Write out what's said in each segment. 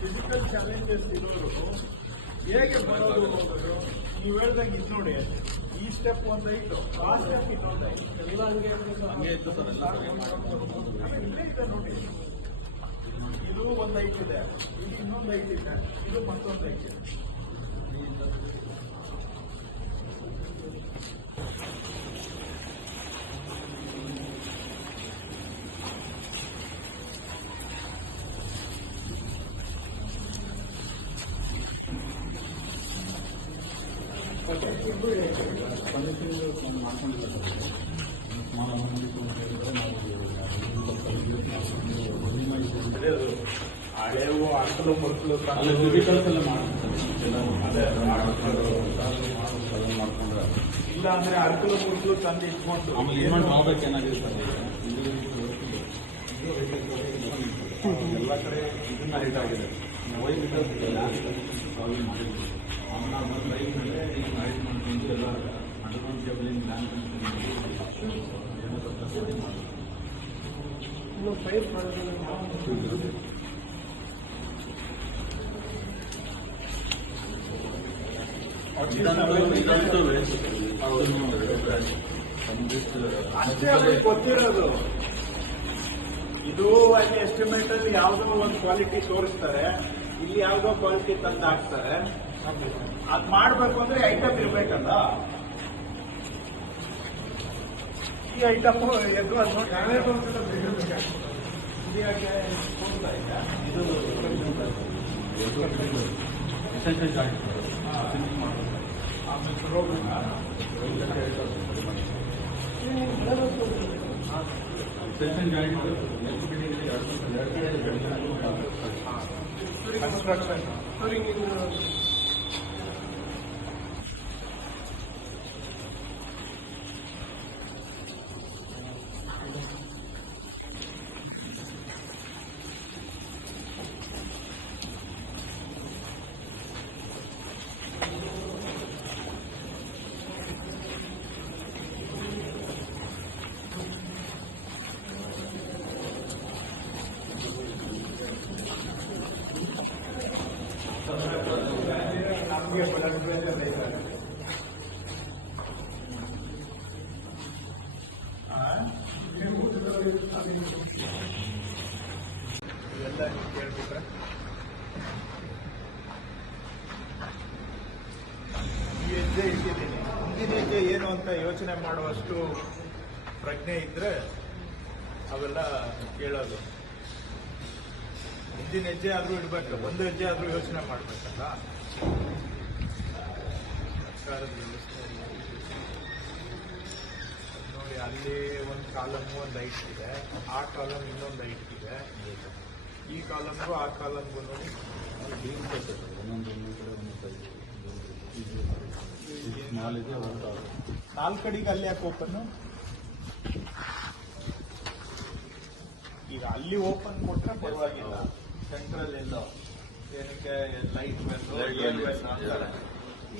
Physical challenges ಇರೋರು ಹೇಗೆ ಬರೋದು ಹೋಗೋದು ನೀವು ಹೇಳ್ದಂಗೆ ಇದು ನೋಡಿ. ಈ ಸ್ಟೆಪ್ ಒಂದು ಐತು ಆ ಸ್ಟೆಪ್ ಇನ್ನೊಂದು ಐತು ಎಲ್ಲ ಹಂಗೆ ಇತ್ತು ಸರ್, ಎಲ್ಲ ಸರಿ. ಆಮೇಲೆ ಇಲ್ಲೇ ಇದೆ ನೋಡಿ. ಇದು ಒಂದು ಐಟ್ ಇದೆ ಇದು ಇನ್ನೊಂದು ಐಟ್ ಇದೆ ಇದು ಮತ್ತೊಂದು ಐಟ್ ಇದೆ ಹಳೆವು ಅಕ್ಕಲು ಮಕ್ಕಳು ಅದನ್ನ ಮಾಡ್ಕೊಂಡ್ರೆ ಇಲ್ಲ ಅಂದ್ರೆ ಅಕ್ಕಲು ಮಕ್ಕಳು ತಂದು ಇಟ್ಕೊಂಡು ಆಮೇಲೆ ಏನಾಗಿದೆ ಸರ್ ಎಲ್ಲ ಕಡೆ ಇದನ್ನ ಹೈಟ್ ಆಗಿದೆ ವೈ ಗೊತ್ತಿರೋದು ಇದು ಅಲ್ಲಿ ಎಸ್ಟಿಮೇಟ್ ಅಲ್ಲಿ ಯಾವುದೋ ಒಂದು ಕ್ವಾಲಿಟಿ ತೋರಿಸ್ತಾರೆ. ಇಲ್ಲಿ ಯಾವುದೋ ಕ್ವಾಲಿಟಿ ತಂದು ಹಾಕ್ತಾರೆ ಅದ್ ಮಾಡ್ಬೇಕು ಅಂದ್ರೆ ಐಟಮ್ ಇರ್ಬೇಕಲ್ಲ? ಈ ಐಟಮ್ ಎದ್ದು ಅದ್ ನೋಡಿ. ಇದು ಯಾಕೆ ಹೋಗ್ತಾ ಇದೆಯಾ? ಇದು ಎಸೆನ್ಷಿಯಲ್ ಜಾಯಿಂಟ್ ಫಿನಿಶ್ ಮಾಡೋದು ಆಮೇಲೆ ಈ ಹೆಜ್ಜೆ ಇಟ್ಟಿದ್ದೀನಿ ಮುಂದಿನ ಹೆಜ್ಜೆ ಏನು ಅಂತ ಯೋಚನೆ ಮಾಡುವಷ್ಟು ಪ್ರಜ್ಞೆ ಇದ್ರೆ ಅವೆಲ್ಲ ಕೇಳೋದು. ಮುಂದಿನ ಹೆಜ್ಜೆ ಆದ್ರೂ ಇಡಬೇಕು, ಒಂದು ಹೆಜ್ಜೆ ಆದ್ರೂ ಯೋಚನೆ ಮಾಡಬೇಕಲ್ಲ? ಸರ್ಕಾರದ ನೋಡಿ, ಅಲ್ಲಿ ಒಂದು ಕಾಲಮ್, ಒಂದು ಐಟ್ ಇದೆ, ಆ ಕಾಲಮ್ ಇನ್ನೊಂದು ಐಟ್ ಇದೆ. ಈ ಕಾಲಮ್ಗೂ ಆ ಕಾಲಮ್ಗೂ ನೋಡಿ. ನಾಲ್ಕು ಕಡೆಗೆ ಅಲ್ಲಿ ಯಾಕೆ ಓಪನ್ ಈಗ ಅಲ್ಲಿ ಓಪನ್ ಕೊಟ್ಟರೆ ಪರವಾಗಿಲ್ಲ. ಸೆಂಟ್ರಲ್ ಎಲ್ಲೋ ಏನಕ್ಕೆ ಲೈಟ್ ಅಂತಾರೆ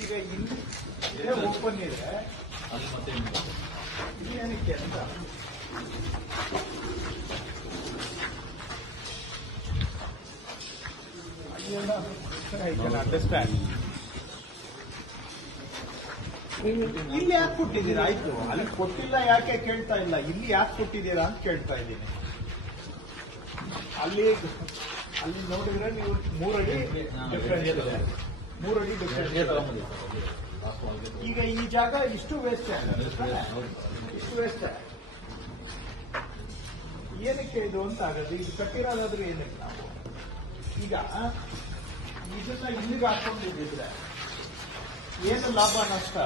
ಈಗ ಇಲ್ಲಿ ಇದೇ ಓಪನ್ ಇದೆ? ಅಲ್ಲಿ ಮತ್ತೆ. ಇಲ್ಲಿ ಏನಕ್ಕೆ ಅಂತ? ಅಂಡರ್ಸ್ಟ್ಯಾಂಡ್ ಇಲ್ಲಿ ಯಾಕೆ ಕೊಟ್ಟಿದ್ದೀರಾ? ಆಯ್ತು ಅಲ್ಲಿ ಕೊಟ್ಟಿಲ್ಲ ಯಾಕೆ ಕೇಳ್ತಾ ಇಲ್ಲ? ಇಲ್ಲಿ ಯಾಕೆ ಕೊಟ್ಟಿದ್ದೀರಾ ಅಂತ ಕೇಳ್ತಾ ಇದ್ದೀನಿ. ಅಲ್ಲಿ ಅಲ್ಲಿ ನೋಡಿದ್ರೆ ನೀವು ಮೂರಡಿ ಡಿಫ್ರೆನ್ಸ್ ಇದೆ ಮೂರಡಿ ಡಿಫ್ರೆನ್ಸ್. ಈಗ ಈ ಜಾಗ ಇಷ್ಟು ವೇಸ್ಟ್. ಇಷ್ಟು ವೇಸ್ಟ್ ಏನಕ್ಕೆ ಇದು ಅಂತ ಆಗದು ಇದು ಕಟ್ಟಿರೋದಾದ್ರೂ ಏನಕ್ಕೆ ನಾವು? ಈಗ ಇದನ್ನ ಇಲ್ಲಿಗೆ ಹಾಕೊಂಡಿದ್ರೆ ಏನು ಲಾಭ ನಷ್ಟ?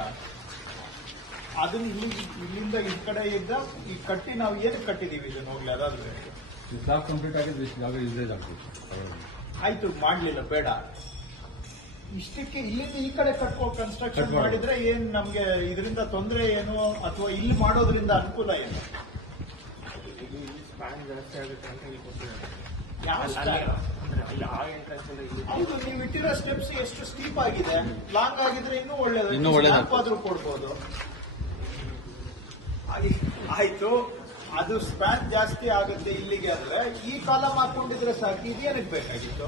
ಅದನ್ನ ಇಲ್ಲಿ ಇಲ್ಲಿಂದ ಈ ಕಡೆ ಇದ್ದ ಈ ಕಟ್ಟಿ ನಾವು ಏನಕ್ಕೆ ಕಟ್ಟಿದೀವಿ ಇದನ್ನ ಹೋಗ್ಲಿ ಅದಾದ್ರೆ ಸ್ಲಾಬ್ ಕಂಪ್ಲೀಟ್ ಆಗಿದ್ರೆ ಇಷ್ಟು ಜಾಗ ಯೂಸೇಜ್ ಆಗ್ಬೇಕು ಆಯ್ತು ಮಾಡ್ಲಿಲ್ಲ ಬೇಡ. ಇಷ್ಟಕ್ಕೆ ಇಲ್ಲಿಂದ ಈ ಕಡೆ ಕಟ್ಕೋ ಕನ್ಸ್ಟ್ರಕ್ಷನ್. ಮಾಡಿದ್ರೆ ಏನ್ ನಮ್ಗೆ ಇದರಿಂದ ತೊಂದರೆ ಏನು ಅಥವಾ ಇಲ್ಲಿ ಮಾಡೋದ್ರಿಂದ ಅನುಕೂಲ ಏನು? ಜಾಸ್ತಿ ಆಗುತ್ತೆ ಅಂತ ಇಲ್ಲಿ ಹೌದು ನೀವು ಇಟ್ಟಿರೋ ಸ್ಟೆಪ್ಸ್ ಎಷ್ಟು ಸ್ಟೀಪ್ ಆಗಿದೆ? ಲಾಂಗ್ ಆಗಿದ್ರೆ ಇನ್ನೂ ಒಳ್ಳೇದು. ಇನ್ನೂ ಒಳ್ಳೇದು. ಕೊಡ್ಬೋದು. ಆಯ್ತು. ಅದು ಸ್ಪ್ಯಾನ್ ಜಾಸ್ತಿ ಆಗುತ್ತೆ ಇಲ್ಲಿಗೆ ಅಂದ್ರೆ, ಈ ಕಾಲಮ್ ಹಾಕೊಂಡಿದ್ರೆ ಸಾಕು ಇದೇನಕ್ಕೆ ಬೇಕಾಗಿತ್ತು?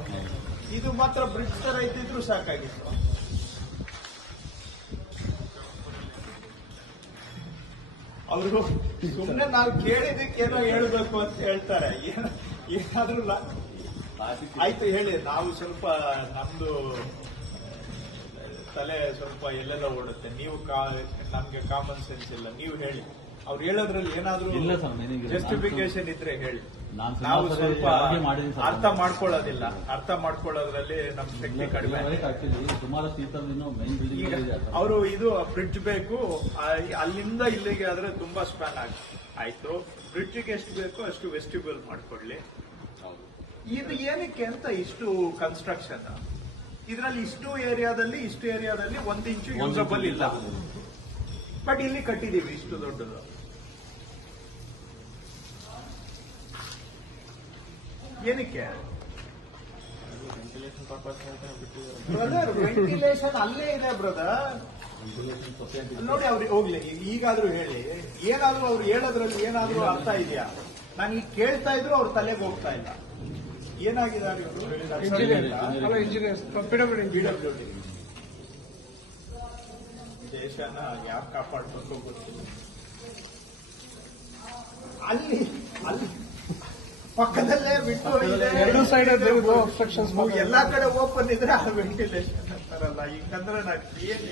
ಇದು ಮಾತ್ರ ಬ್ರಿಡ್ಜ್ ತರ ಇದ್ದಿದ್ರು ಸಾಕಾಗಿತ್ತು. ಅವರು ಸುಮ್ಮನೆ ನಾವು ಕೇಳಿದಕ್ಕೆ ಏನೋ ಹೇಳಬೇಕು ಅಂತ ಹೇಳ್ತಾರೆ. ಏನ ಏನಾದ್ರೂ ಆಯ್ತು ಹೇಳಿ, ನಾವು ಸ್ವಲ್ಪ ನಮ್ದು, ತಲೆ ಸ್ವಲ್ಪ ಎಲ್ಲೆಲ್ಲ ಓಡುತ್ತೆ. ನೀವು ನಮ್ಗೆ ಕಾಮನ್ ಸೆನ್ಸ್ ಇಲ್ಲ. ನೀವು ಹೇಳಿ. ಅವ್ರು ಹೇಳೋದ್ರಲ್ಲಿ ಏನಾದ್ರೂ ಇಲ್ಲ ಸರ್, ನನಗೆ ಜಸ್ಟಿಫಿಕೇಶನ್ ಇದ್ರೆ ಹೇಳಿ. ನಾನು ನಾವು ಸ್ವಲ್ಪ. ಅರ್ಥ ಮಾಡ್ಕೊಳ್ಳೋದಿಲ್ಲ. ಅರ್ಥ ಮಾಡ್ಕೊಳ್ಳೋದ್ರಲ್ಲಿ ನಮ್ ಶಕ್ತಿ ಕಡಿಮೆ. ಸುಮಾರು ಈಗ ಅವರು ಇದು ಫ್ರಿಡ್ಜ್ ಬೇಕು. ಅಲ್ಲಿಂದ ಇಲ್ಲಿಗೆ ಆದ್ರೆ ತುಂಬಾ ಸ್ಪ್ಯಾನ್ ಆಗ ಆಯ್ತು. ಬ್ರಿಡ್ಜಿಗೆ ಎಷ್ಟು ಬೇಕೋ ಅಷ್ಟು ವೆಸ್ಟಿಬಲ್ ಮಾಡ್ಕೊಳ್ಳಿ. ಇದು ಏನಕ್ಕೆ ಅಂತ ಇಷ್ಟು ಕನ್ಸ್ಟ್ರಕ್ಷನ್ ಇದರಲ್ಲಿ ಇಷ್ಟು ಏರಿಯಾದಲ್ಲಿ ಇಷ್ಟು ಏರಿಯಾದಲ್ಲಿ ಒಂದ್ ಇಂಚು ಯೂಸಬಲ್ ಇಲ್ಲ. ಬಟ್ ಇಲ್ಲಿ ಕಟ್ಟಿದೀವಿ ಇಷ್ಟು ದೊಡ್ಡದು. ಏನಕ್ಕೆ? ವೆಂಟಿಲೇಷನ್ ಬ್ರದರ್ ಅಲ್ಲೇ ಇದೆ ಬ್ರದರ್ ನೋಡಿ ಅವ್ರಿಗೆ ಹೋಗ್ಲಿ ಈಗಾದ್ರೂ ಹೇಳಿ. ಏನಾದ್ರೂ ಅವ್ರು ಹೇಳೋದ್ರಲ್ಲಿ ಏನಾದ್ರೂ ಅರ್ಥ ಇದೆಯಾ? ನಾನು ಈಗ ಕೇಳ್ತಾ ಇದ್ರು ಅವ್ರ ತಲೆಗೆ ಹೋಗ್ತಾ ಇಲ್ಲ. ಏನಾಗಿದ್ದಾರೆ. ದೇಶನ ಯಾರು ಕಾಪಾಡ್ಬೇಕು ಗೊತ್ತಿಲ್ಲ ಅಲ್ಲಿ ಅಲ್ಲಿ ಪಕ್ಕದಲ್ಲೇ ಬಿಟ್ಟು. ಎರಡು ಸೈಡ್ ಅಬ್ಸ್ಟ್ರಕ್ಷನ್ಸ್ ಎಲ್ಲಾ ಕಡೆ ಓಪನ್ ಇದ್ರೆ ಆ ವೆಂಟಿಲೇಷನ್ ಅಂತಾರಲ್ಲ ಈಗಂದ್ರೆ ನಾನು ಏನ್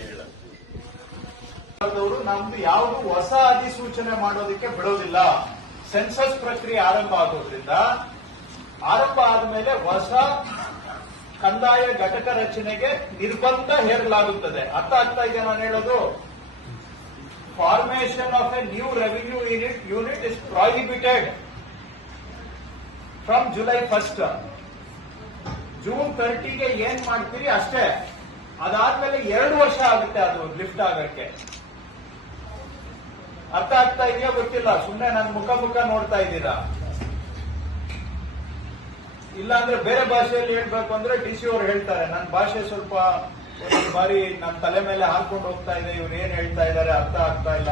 ಹೇಳೋರು ನಮ್ದು ಯಾವುದು ಹೊಸ ಅಧಿಸೂಚನೆ ಮಾಡೋದಕ್ಕೆ ಬಿಡೋದಿಲ್ಲ. ಸೆನ್ಸಸ್ ಪ್ರಕ್ರಿಯೆ ಆರಂಭ ಆಗೋದ್ರಿಂದ ಆರಂಭ ಆದ್ಮೇಲೆ ಹೊಸ ಕಂದಾಯ ಘಟಕ ರಚನೆಗೆ ನಿರ್ಬಂಧ ಹೇರಲಾಗುತ್ತದೆ. ಅರ್ಥ ಆಗ್ತಾ ಇದೆ ನಾನು ಹೇಳೋದು? Formation of a new revenue unit unit is prohibited from July first June ತರ್ಟಿಗೆ ಏನ್ ಮಾಡ್ತೀರಿ? ಅಷ್ಟೇ. ಅದಾದ್ಮೇಲೆ ಎರಡು ವರ್ಷ ಆಗುತ್ತೆ ಅದು ಲಿಫ್ಟ್ ಆಗಕ್ಕೆ. ಅರ್ಥ ಆಗ್ತಾ ಇದೆಯಾ? ಗೊತ್ತಿಲ್ಲ. ಸುಮ್ಮನೆ ನನ್ ಮುಖ ಮುಖ ನೋಡ್ತಾ ಇದ್ದೀರಾ? ಇಲ್ಲಾಂದ್ರೆ ಬೇರೆ ಭಾಷೆಯಲ್ಲಿ ಹೇಳ್ಬೇಕು ಅಂದ್ರೆ ಡಿ ಸಿ ಅವ್ರು ಹೇಳ್ತಾರೆ. ನನ್ನ ಭಾಷೆ ಸ್ವಲ್ಪ ಬಾರಿ ನನ್ನ ತಲೆ ಮೇಲೆ ಹಾಕೊಂಡು ಹೋಗ್ತಾ ಇದೆ. ಇವ್ರು ಏನ್ ಹೇಳ್ತಾ ಇದ್ದಾರೆ ಅರ್ಥ ಆಗ್ತಾ ಇಲ್ಲ.